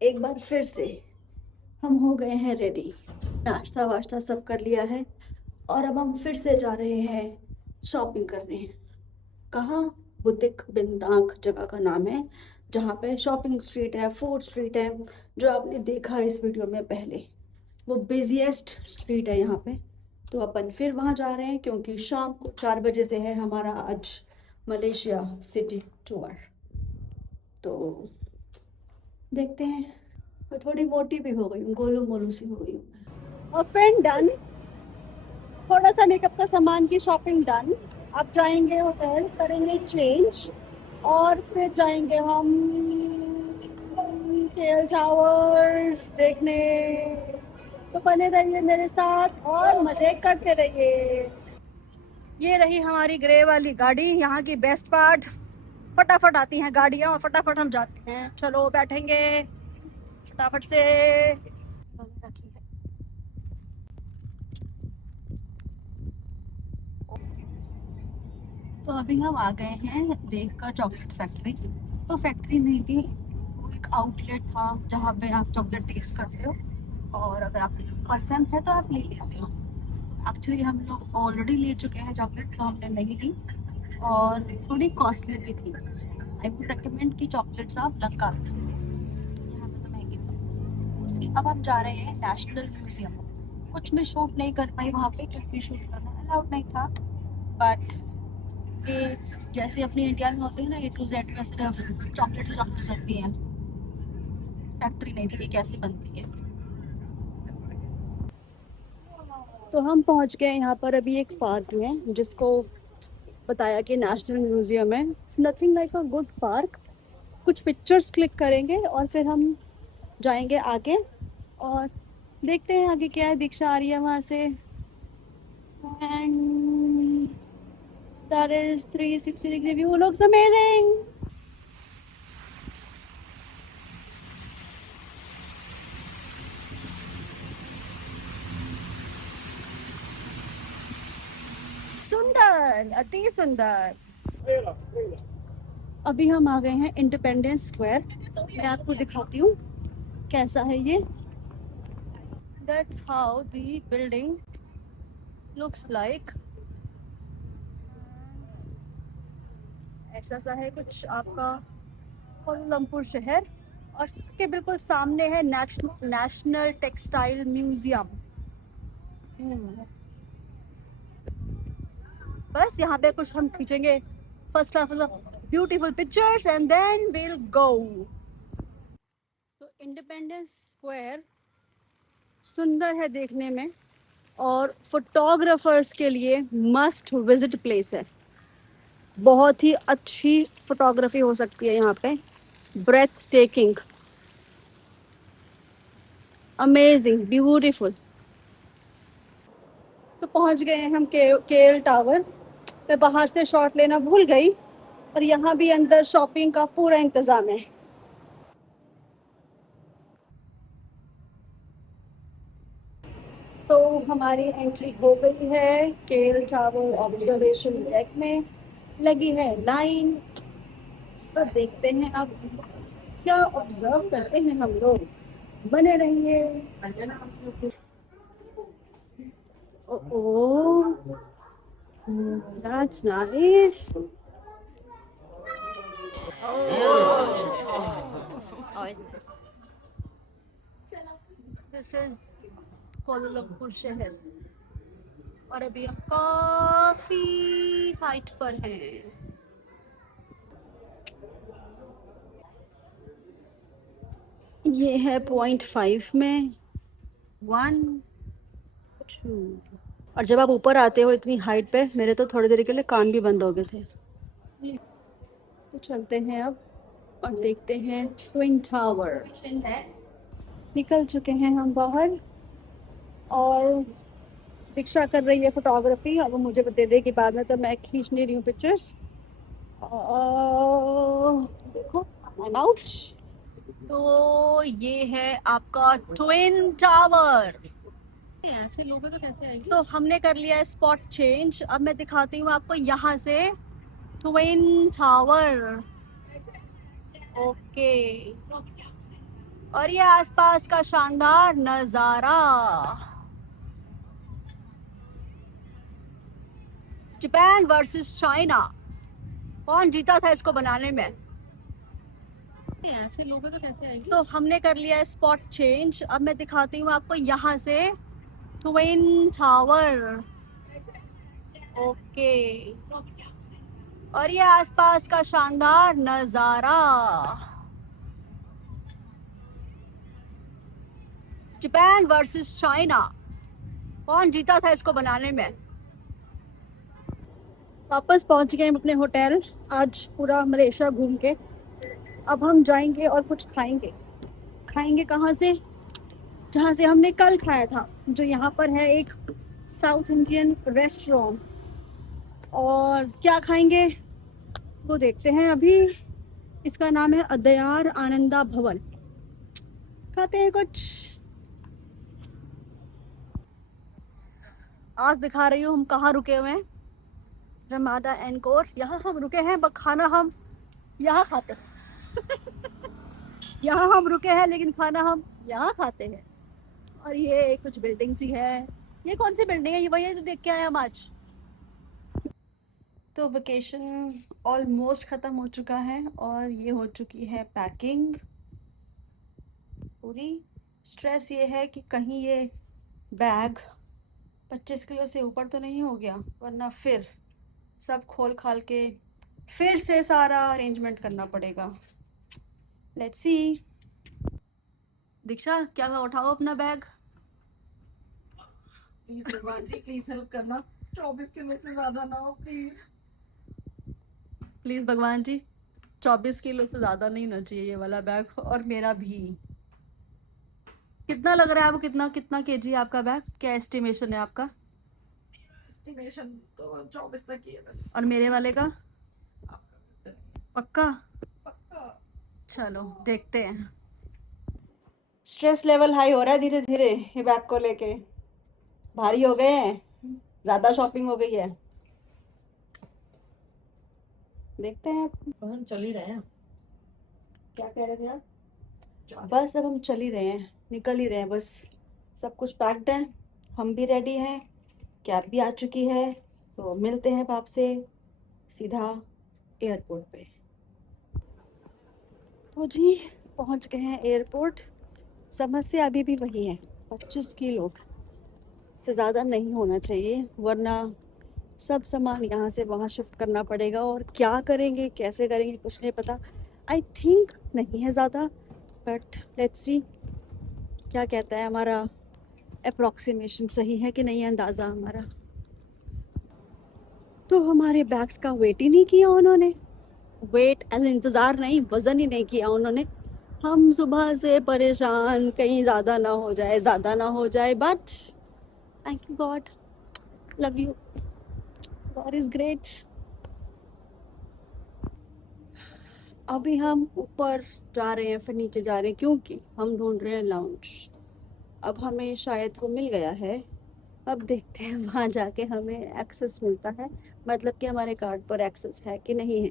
एक बार फिर से हम हो गए हैं रेडी। नाश्ता वाश्ता सब कर लिया है और अब हम फिर से जा रहे हैं शॉपिंग करने। कहाँ? बुतिक बिंदांग जगह का नाम है, जहाँ पे शॉपिंग स्ट्रीट है, फूड स्ट्रीट है, जो आपने देखा इस वीडियो में पहले। वो बिजिएस्ट स्ट्रीट है यहाँ पे। तो अपन फिर वहाँ जा रहे हैं क्योंकि शाम को 4 बजे से है हमारा आज मलेशिया सिटी टूर। तो देखते हैं। मैं थोड़ी मोटी भी हो गई हूँ, गोलू मोलू सी हो गई हूँ। और फ्रेंड डन, थोड़ा सा मेकअप का सामान की शॉपिंग डन। अब जाएंगे होटल, करेंगे चेंज और फिर जाएंगे हम केएल टावर्स देखने। तो बने रहिए मेरे साथ और मजे करते रहिए। ये रही हमारी ग्रे वाली गाड़ी, यहाँ की बेस्ट पार्ट। फटाफट आती हैं गाड़ियाँ और फटाफट हम जाते हैं। चलो बैठेंगे फटाफट से। तो अभी हम आ गए हैं देख कर चॉकलेट फैक्ट्री। तो फैक्ट्री नहीं थी, वो एक आउटलेट था जहाँ पे आप चॉकलेट टेस्ट करते हो और अगर आपको पसंद है तो आप ले लेते हो। एक्चुअली हम लोग ऑलरेडी ले चुके हैं चॉकलेट, तो हमने नहीं ली और थोड़ी कॉस्टली भी थी। आई वुड रिकमेंड कि चॉकलेट्स आप लंका यहाँ पे तो महंगी थी। उसके अब हम जा रहे हैं नेशनल म्यूजियम। कुछ मैं शूट नहीं कर पाई वहाँ पे क्योंकि शूट करना अलाउड नहीं था, बट कि जैसे अपनी इंडिया में होते हैं ना A to Z में सिर्फ चॉकलेट्स रखती हैं, फैक्ट्री नहीं थी कि कैसे बनती है। तो हम पहुंच गए यहाँ पर। अभी एक पार्क में जिसको बताया कि नेशनल म्यूजियम है। Nothing like a good park. कुछ पिक्चर्स क्लिक करेंगे और फिर हम जाएंगे आगे और देखते हैं आगे क्या है। दीक्षा आ रही है वहाँ से and that is 360 degree view, looks amazing. सुंदर, अति सुंदर। अभी हम आ गए हैं इंडिपेंडेंस स्क्वायर। मैं आपको दिखाती हूँ कैसा है ये। That's how the building looks like. ऐसा सा है कुछ आपका कोलमपुर शहर और इसके बिल्कुल सामने है नेशनल टेक्सटाइल म्यूजियम। बस यहाँ पे कुछ हम खींचेंगे first class beautiful pictures and then will go. तो इंडिपेंडेंस स्क्वायर सुंदर है देखने में और फोटोग्राफर्स के लिए मस्ट विजिट प्लेस है। बहुत ही अच्छी फोटोग्राफी हो सकती है यहाँ पे। Breathtaking, amazing, beautiful. तो पहुंच गए हैं हम केएल टावर। मैं बाहर से शॉट लेना भूल गई और यहाँ भी अंदर शॉपिंग का पूरा इंतजाम है। तो हमारी एंट्री हो गई है केएल टावर ऑब्जर्वेशन डेक में। लगी है लाइन, तो देखते हैं अब क्या ऑब्जर्व करते हैं हम लोग। बने रहिए। ओह, that's nice. दिस इज कोलमपुर शहर और अभी हम काफी हाइट पर हैं। ये है .5 में 1 2। और जब आप ऊपर आते हो इतनी हाइट पे, मेरे तो थोड़ी देर के लिए कान भी बंद हो गए थे। तो चलते हैं अब और देखते हैं ट्विन टावर। निकल चुके हैं हम बाहर और दीक्षा कर रही है फोटोग्राफी। अब वो मुझे दे देगी बाद में, तो मैं खींच नहीं रही हूँ पिक्चर्स। देखो, आई एम आउट। तो ये है आपका ट्विन टावर। ऐसे लोगों तो कैसे आएगी। तो हमने कर लिया है स्पॉट चेंज। अब मैं दिखाती हूँ आपको यहाँ से ट्विन टावर। ओके, और ये आसपास का शानदार नजारा। जापान वर्सेस चाइना, कौन जीता था इसको बनाने में? ऐसे लोगों तो कैसे आएगी। तो हमने कर लिया है स्पॉट चेंज। अब मैं दिखाती हूँ आपको यहाँ से ट्विन टावर। ओके, और ये आसपास का शानदार नजारा। जापान वर्सेस चाइना, कौन जीता था इसको बनाने में? वापस पहुंच गए हम अपने होटल, आज पूरा मलेशिया घूम के। अब हम जाएंगे और कुछ खाएंगे। खाएंगे कहाँ से? जहाँ से हमने कल खाया था, जो यहाँ पर है एक साउथ इंडियन रेस्टोरेंट। और क्या खाएंगे वो देखते हैं अभी। इसका नाम है अदयार आनंदा भवन। खाते हैं कुछ। आज दिखा रही हूँ हम कहाँ रुके हुए हैं। रमादा एनकोर, यहाँ हम रुके हैं, खाना हम यहाँ खाते हैं। यहाँ हम रुके हैं लेकिन खाना हम यहाँ खाते हैं। और ये कुछ बिल्डिंग सी है। ये कौन सी बिल्डिंग है? ये वही है जो देख के आए हम आज। तो वेकेशन ऑलमोस्ट ख़त्म हो चुका है और ये हो चुकी है पैकिंग पूरी। स्ट्रेस ये है कि कहीं ये बैग 25 किलो से ऊपर तो नहीं हो गया, वरना फिर सब खोल खाल के फिर से सारा अरेंजमेंट करना पड़ेगा। Let's see. दीक्षा, क्या मैं उठाऊं अपना बैग? प्लीज भगवान जी, प्लीज हेल्प करना। 24 किलो से ज्यादा ना हो प्लीज। प्लीज भगवान जी, 24 किलो से ज़्यादा नहीं होना चाहिए ये वाला बैग, और मेरा भी। कितना लग रहा है आपको? कितना कितना केजी है आपका बैग? क्या एस्टिमेशन है आपका? एस्टिमेशन तो 24 तक ही है बस। और मेरे वाले का? पक्का? पक्का। चलो देखते हैं। स्ट्रेस लेवल हाई हो रहा है धीरे धीरे ये बैग को लेके। भारी हो गए हैं, ज़्यादा शॉपिंग हो गई है। देखते हैं अब। हम चल ही रहे हैं। क्या कह रहे थे आप? बस अब हम चल ही रहे हैं, निकल ही रहे हैं बस। सब कुछ पैक्ड है, हम भी रेडी हैं, कैब भी आ चुकी है। तो मिलते हैं अब आपसे सीधा एयरपोर्ट पे। तो जी पहुंच गए हैं एयरपोर्ट। समस्या अभी भी वही है, 25 किलो से ज़्यादा नहीं होना चाहिए, वरना सब सामान यहाँ से वहाँ शिफ्ट करना पड़ेगा। और क्या करेंगे कैसे करेंगे कुछ नहीं पता। आई थिंक नहीं है ज़्यादा, बट लेट्स सी क्या कहता है हमारा अप्रॉक्सीमेशन, सही है कि नहीं है अंदाज़ा हमारा। तो हमारे बैग्स का वेट ही नहीं किया उन्होंने। वेट एज इंतज़ार नहीं, वज़न ही नहीं किया उन्होंने। हम सुबह से परेशान, कहीं ज़्यादा ना हो जाए, ज़्यादा ना हो जाए, but thank you God, love you, God is great. अभी हम ऊपर जा रहे हैं, फिर नीचे जा रहे हैं, क्योंकि हम ढूंढ रहे हैं लाउंज। अब हमें शायद वो मिल गया है। अब देखते हैं वहाँ जाके हमें एक्सेस मिलता है, मतलब कि हमारे कार्ड पर एक्सेस है कि नहीं है,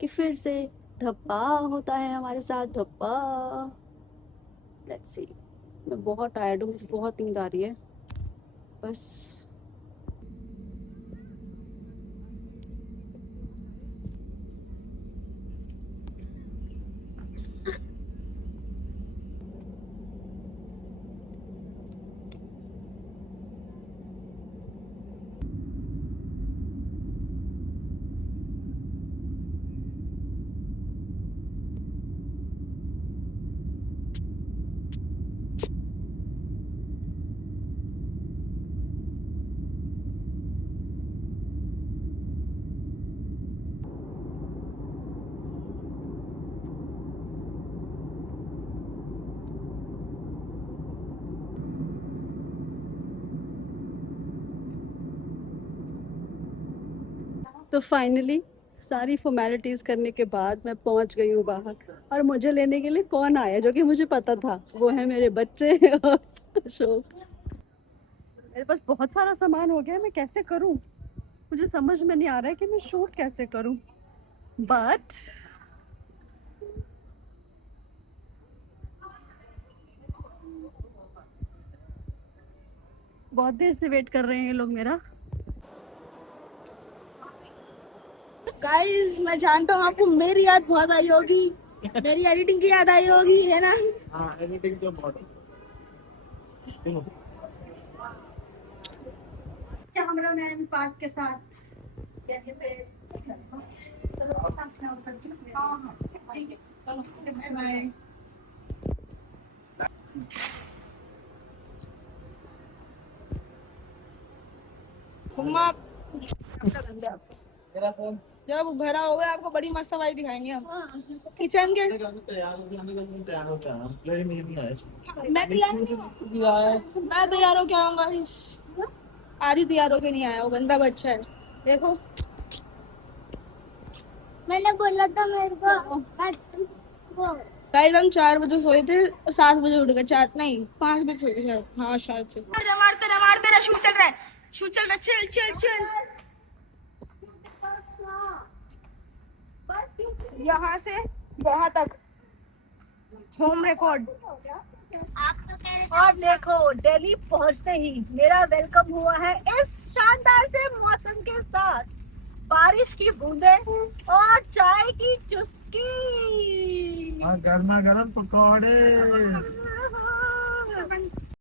कि फिर से धब्बा होता है हमारे साथ, धब्बा। Let's see. मैं बहुत टायर्ड हूँ, मुझे बहुत नींद आ रही है बस। तो फाइनली सारी फॉर्मेलिटीज़ करने के बाद मैं पहुंच गई हूँ बाहर। और मुझे लेने के लिए कौन आया, जो कि मुझे पता था, वो है मेरे बच्चे और अशोक। मेरे पास बहुत सारा सामान हो गया, मैं कैसे करूँ? मुझे समझ में नहीं आ रहा है कि मैं शूट कैसे करूँ, बट बहुत देर से वेट कर रहे हैं ये लोग मेरा। गाइस मैं जानता हूँ आपको मेरी याद बहुत आई होगी, मेरी एडिटिंग की याद आई होगी, है ना? हाँ एडिटिंग तो बहुत कैमरामैन पार्ट के साथ जैसे से बाय। मम्मा मेरा फोन जब घर आओगे आपको बड़ी मस्त सफाई दिखाएंगे हम किचन के। तैयार हो जाने का तुम तैयार हो क्या प्ले नहीं है मैं तैयार नहीं हूँ, मैं तैयार हो क्या आऊंगा? आधी तैयार होके नहीं आया, वो गंदा बच्चा है। देखो मैंने बोला था मेरे को गाइस हम 4 बजे सोए थे, 7 बजे उठ गए। 4 नहीं 5 बजे सोए थे शायद, हाँ शायद से। मारते रहे, शूट चल रहा है, शूट चल रहा है, चल चल चल। यहाँ से वहां तक होम रिकॉर्ड। और देखो दिल्ली पहुंचते ही मेरा वेलकम हुआ है इस शानदार से मौसम के साथ, बारिश की बूंदें और चाय की चुस्की। गर्मा गर्म पकौड़े